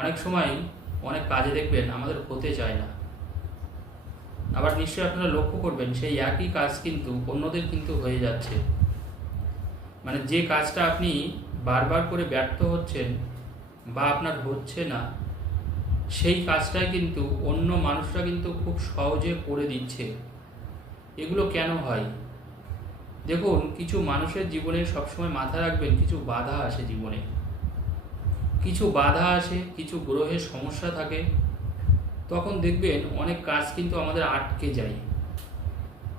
অনেক সময় অনেক কাজে দেখবেন আমাদের হতে চায় না। আবার নিশ্চয়ই আপনারা লক্ষ্য করবেন সেই একই কাজ কিন্তু অন্যদের কিন্তু হয়ে যাচ্ছে। মানে যে কাজটা আপনি বারবার করে ব্যর্থ হচ্ছেন বা আপনার হচ্ছে না, সেই কাজটাই কিন্তু অন্য মানুষরা কিন্তু খুব সহজে করে দিচ্ছে। এগুলো কেন হয়? দেখুন, কিছু মানুষের জীবনে সবসময় মাথায় রাখবেন কিছু বাধা আসে জীবনে, কিছু বাধা আসে, কিছু গ্রহের সমস্যা থাকে। তখন দেখবেন অনেক কাজ কিন্তু আমাদের আটকে যায়।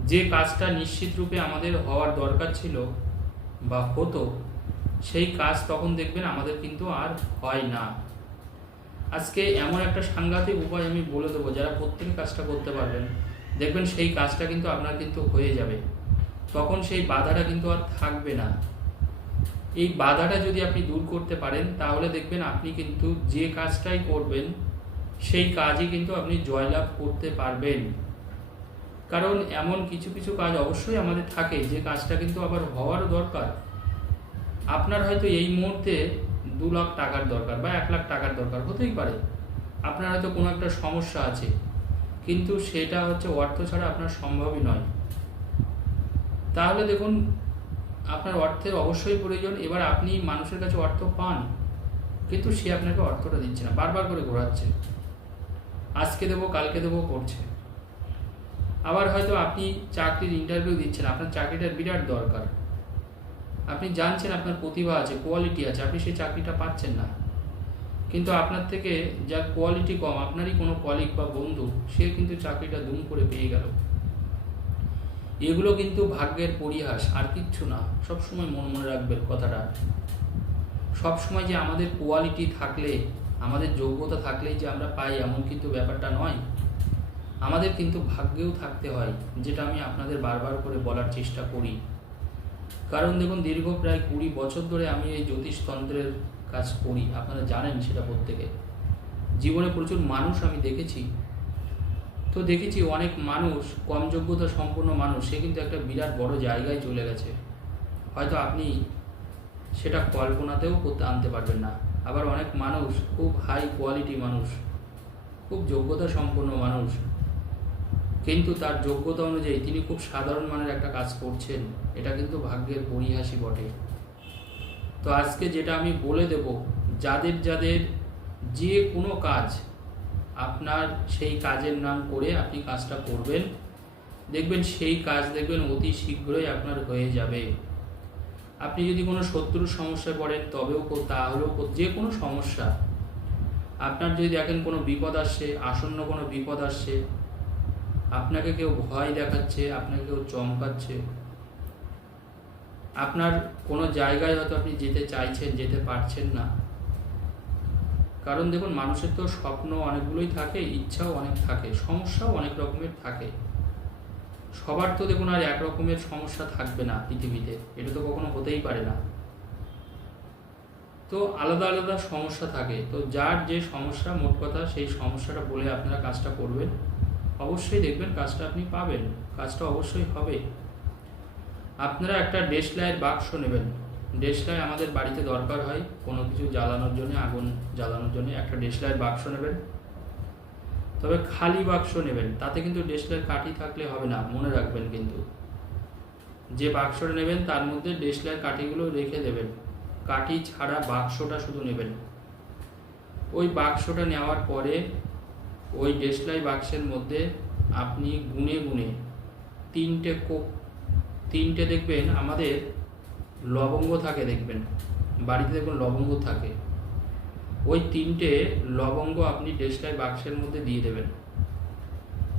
যে কাজটা নিশ্চিত রূপে আমাদের হওয়ার দরকার ছিল বা হতো, সেই কাজ তখন দেখবেন আমাদের কিন্তু আর হয় না। আজকে এমন একটা সাংঘাতিক উপায় আমি বলে দেবো, যারা প্রত্যেক কাজটা করতে পারবেন, দেখবেন সেই কাজটা কিন্তু আপনার কিন্তু হয়ে যাবে। তখন সেই বাধাটা কিন্তু আর থাকবে না। এই বাধাটা যদি আপনি দূর করতে পারেন, তাহলে দেখবেন আপনি কিন্তু যে কাজটাই করবেন সেই কাজই কিন্তু আপনি জয়লাভ করতে পারবেন। কারণ এমন কিছু কিছু কাজ অবশ্যই আমাদের থাকে যে কাজটা কিন্তু আবার হওয়ারও দরকার। আপনার হয়তো এই মুহূর্তে 2 লাখ টাকার দরকার বা 1 লাখ টাকার দরকার হতেই পারে। আপনার হয়তো কোনো একটা সমস্যা আছে, কিন্তু সেটা হচ্ছে অর্থ ছাড়া আপনার সম্ভবই নয়। তাহলে দেখুন, আপনার অর্থের অবশ্যই প্রয়োজন। এবার আপনি মানুষের কাছে অর্থ পান, কিন্তু সে আপনাকে অর্থটা দিচ্ছে না, বারবার করে ঘোরাচ্ছে, আজকে দেবো কালকে দেবো করছে। আবার হয়তো আপনি চাকরির ইন্টারভিউ দিচ্ছেন, আপনার চাকরিটার বিরাট দরকার, আপনি জানছেন আপনার প্রতিভা আছে, কোয়ালিটি আছে, আপনি সেই চাকরিটা পাচ্ছেন না। কিন্তু আপনার থেকে যার কোয়ালিটি কম, আপনারই কোনো কলিগ বা বন্ধু, সে কিন্তু চাকরিটা দুম করে পেয়ে গেল। এগুলো কিন্তু ভাগ্যের পরিহাস, আর কিচ্ছু না। সবসময় মনে রাখবেন কথাটা। সবসময় যে আমাদের কোয়ালিটি থাকলে, আমাদের যোগ্যতা থাকলেই যে আমরা পাই, এমন কিন্তু ব্যাপারটা নয়। আমাদের কিন্তু ভাগ্যেও থাকতে হয়, যেটা আমি আপনাদের বারবার করে বলার চেষ্টা করি। কারণ দেখুন, দীর্ঘ প্রায় 20 বছর ধরে আমি এই জ্যোতিষতন্ত্রের কাজ করি, আপনারা জানেন সেটা প্রত্যেকে। জীবনে প্রচুর মানুষ আমি দেখেছি। তো দেখেছি অনেক মানুষ, কম যোগ্যতা সম্পন্ন মানুষ, সে কিন্তু একটা বিরাট বড় জায়গায় চলে গেছে। হয়তো আপনি সেটা কল্পনাতেও করতে আনতে পারবেন না। আবার অনেক মানুষ খুব হাই কোয়ালিটি মানুষ, খুব যোগ্যতা সম্পন্ন মানুষ, কিন্তু তার যোগ্যতা অনুযায়ী তিনি খুব সাধারণ মানের একটা কাজ করছেন। এটা কিন্তু ভাগ্যের পরিহাসই বটে। তো আজকে যেটা আমি বলে দেব, যাদের যাদের যে কোনো কাজ, আপনার সেই কাজের নাম করে আপনি কাজটা করবেন, দেখবেন সেই কাজ দেখবেন অতি শীঘ্রই আপনার হয়ে যাবে। আপনি যদি কোনো শত্রুর সমস্যায় পড়েন তবেও, তাহলেও, যে কোনো সমস্যা, আপনার যদি দেখেন কোনো বিপদ আসছে, আসন্ন কোনো বিপদ আসছে, আপনাকে কেউ ভয় দেখাচ্ছে, আপনাকে কেউ চমকাচ্ছে, আপনার কোনো জায়গায় হয়তো আপনি যেতে চাইছেন, যেতে পারছেন না। কারণ দেখুন, মানুষের তো স্বপ্ন অনেকগুলোই থাকে, ইচ্ছাও অনেক থাকে, সমস্যাও অনেক রকমের থাকে। সবার তো দেখুন আর এক রকমের সমস্যা থাকবে না পৃথিবীতে, এটা তো কখনো হতেই পারে না। তো আলাদা আলাদা সমস্যা থাকে। তো যার যে সমস্যা, মোট কথা সেই সমস্যাটা বলে আপনারা কাজটা করবেন, অবশ্যই দেখবেন কাজটা আপনি পাবেন, কাজটা অবশ্যই হবে। আপনারা একটা দেশলাইয়ের বাক্স নেবেন। দেশলাই আমাদের বাড়িতে দরকার হয় কোনো কিছু জ্বালানোর জন্য, আগুন জ্বালানোর জন্য একটা দেশলাইয়ের বাক্স নেবেন। তবে খালি বাক্স নেবেন, তাতে কিন্তু দেশলাইয়ের কাঠি থাকলে হবে না, মনে রাখবেন। কিন্তু যে বাক্সটা নেবেন তার মধ্যে দেশলাইয়ের কাঠিগুলো রেখে দেবেন, কাঠি ছাড়া বাক্সটা শুধু নেবেন। ওই বাক্সটা নেওয়ার পরে ওই দেশলাই বাক্সের মধ্যে আপনি গুনে গুনে তিনটে দেখবেন আমাদের লবঙ্গ থাকে, দেখবেন বাড়িতে দেখবেন লবঙ্গ থাকে, ওই 3টে লবঙ্গ আপনি দেশলাই বাক্সের মধ্যে দিয়ে দেবেন।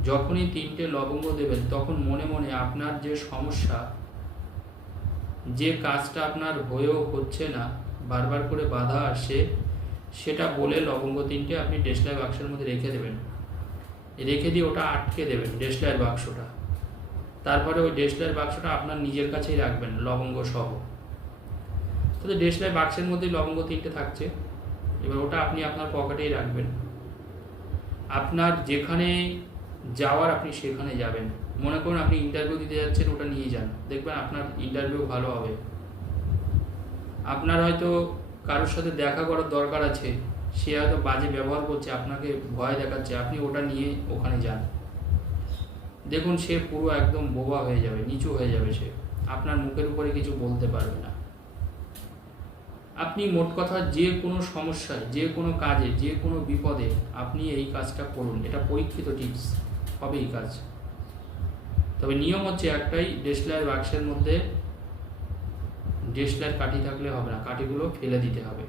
যখনই 3টে লবঙ্গ দেবেন, তখন মনে মনে আপনার যে সমস্যা, যে কাজটা আপনার হয়েও হচ্ছে না, বারবার করে বাধা আসে, সেটা বলে লবঙ্গ 3টে আপনি দেশলাই বাক্সের মধ্যে রেখে দেবেন। রেখে দিয়ে ওটা আটকে দেবেন দেশলাইয়ের বাক্সটা। তারপরে ওই দেশলাইয়ের বাক্সটা আপনার নিজের কাছেই রাখবেন লবঙ্গ সহ। তো দেশলাই বাক্সের মধ্যেই লবঙ্গ 3টে থাকছে, এবার ওটা আপনি আপনার পকেটেই রাখবেন। আপনার যেখানে যাওয়ার আপনি সেখানে যাবেন। মনে করুন আপনি ইন্টারভিউ দিতে যাচ্ছেন, ওটা নিয়ে যান, দেখবেন আপনার ইন্টারভিউ ভালো হবে। আপনার হয়তো কারোর সাথে দেখা করার দরকার আছে, সে হয়তো বাজে ব্যবহার করছে, আপনাকে ভয় দেখাচ্ছে, আপনি ওটা নিয়ে ওখানে যান, দেখুন সে পুরো একদম বোবা হয়ে যাবে, নিচু হয়ে যাবে, সে আপনার মুখের উপরে কিছু বলতে পারবে না। আপনি মোট কথা যে কোনো সমস্যায়, যে কোনো কাজে, যে কোনো বিপদে আপনি এই কাজটা করুন। এটা পরীক্ষিত টিপস, হবে এই কাজ। তবে নিয়ম হচ্ছে একটাই, ডেসলার বাক্সের মধ্যে ডেসলার কাঠি থাকলে হবে না, কাঠিগুলো ফেলে দিতে হবে।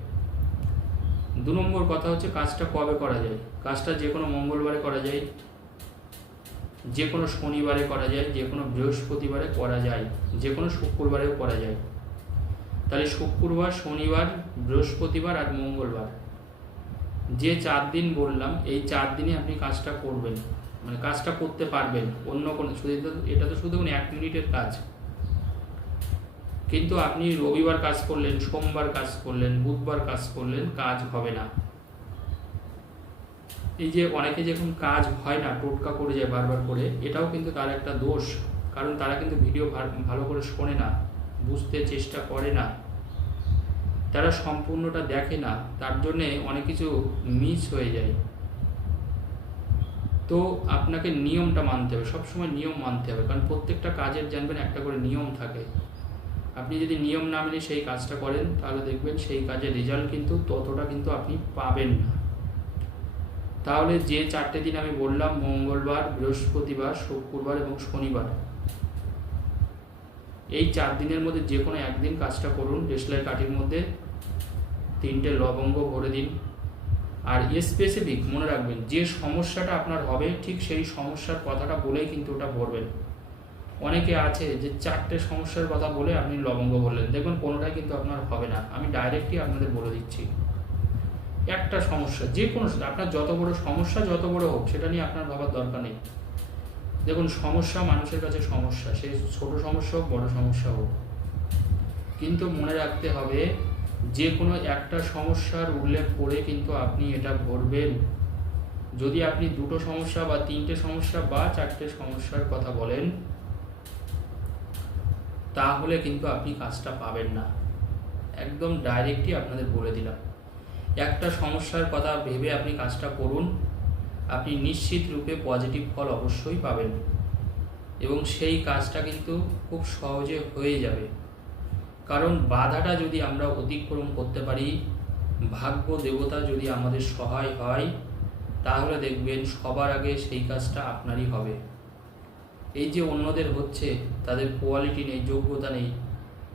2 নম্বর কথা হচ্ছে কাজটা কবে করা যায়। কাজটা যে কোনো মঙ্গলবারে করা যায়, যে কোনো শনিবারে করা যায়, যে কোনো বৃহস্পতিবারে করা যায়, যে কোনো শুক্রবারেও করা যায়। তাহলে শুক্রবার, শনিবার, বৃহস্পতিবার আর মঙ্গলবার, যে 4 দিন বললাম, এই 4 দিনে আপনি কাজটা করবেন, মানে কাজটা করতে পারবেন। অন্য কোনো এটা তো শুধু 1 মিনিটের কাজ, কিন্তু আপনি রবিবার কাজ করলেন, সোমবার কাজ করলেন, বুধবার কাজ করলেন, কাজ হবে না। এই যে অনেকে যখন কাজ হয় না, টোটকা করে যায় বারবার করে, এটাও কিন্তু তার একটা দোষ। কারণ তারা কিন্তু ভিডিও ভালো করে শোনে না, বুঝতে চেষ্টা করে না, তারা সম্পূর্ণটা দেখে না, তার জন্যে অনেক কিছু মিস হয়ে যায়। তো আপনাকে নিয়মটা মানতে হবে, সবসময় নিয়ম মানতে হবে, কারণ প্রত্যেকটা কাজের জানবেন একটা করে নিয়ম থাকে। আপনি যদি নিয়ম না মেনে সেই কাজটা করেন, তাহলে দেখবেন সেই কাজের রেজাল্ট কিন্তু ততটা কিন্তু আপনি পাবেন না। তাহলে যে 4টে দিন আমি বললাম, মঙ্গলবার, বৃহস্পতিবার, শুক্রবার এবং শনিবার, এই 4 দিনের মধ্যে যে কোনো একদিন কাজটা করুন। ডেসলাই কাঠির মধ্যে 3টে লবঙ্গ ভরে দিন। আর স্পেসিফিক মনে রাখবেন, যে সমস্যাটা আপনার হবে ঠিক সেই সমস্যার কথাটা বলেই কিন্তু ওটা ভরবেন। অনেকে আছে যে 4টে সমস্যার কথা বলে আপনি লবঙ্গ বললেন, দেখবেন কোনোটাই কিন্তু আপনার হবে না। আমি ডাইরেক্টলি আপনাদের বলে দিচ্ছি, একটা সমস্যা, যে কোনো আপনার যত বড় সমস্যা, যত বড় হোক, সেটা নিয়ে আপনার ভাবার দরকার নেই। দেখুন সমস্যা মানুষের কাছে সমস্যা, সে ছোট সমস্যা হোক, বড় সমস্যা হোক, কিন্তু মনে রাখতে হবে যে কোনো একটা সমস্যার উল্লেখ করে কিন্তু আপনি এটা ভরবেন। যদি আপনি 2টো সমস্যা বা 3টে সমস্যা বা 4টে সমস্যার কথা বলেন, তাহলে কিন্তু আপনি কাজটা পাবেন না। একদম ডাইরেক্টলি আপনাদের বলে দিলাম, একটা সমস্যার কথা ভেবে আপনি কাজটা করুন, আপনি নিশ্চিত রূপে পজিটিভ ফল অবশ্যই পাবেন, এবং সেই কাজটা কিন্তু খুব সহজে হয়ে যাবে। কারণ বাধাটা যদি আমরা অতিক্রম করতে পারি, ভাগ্য দেবতা যদি আমাদের সহায় হয়, তাহলে দেখবেন সবার আগে সেই কাজটা আপনারই হবে। এই যে অন্যদের হচ্ছে, তাদের কোয়ালিটি নেই, যোগ্যতা নেই,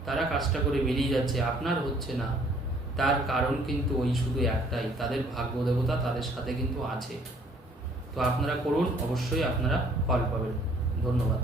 তারা কাজটা করে বেরিয়ে যাচ্ছে, আপনার হচ্ছে না, তার কারণ কিন্তু ওই শুধু একটাই, তাদের ভাগ্য দেবতা তাদের সাথে কিন্তু আছে। তো আপনারা করুন, অবশ্যই আপনারা ফল পাবেন। ধন্যবাদ।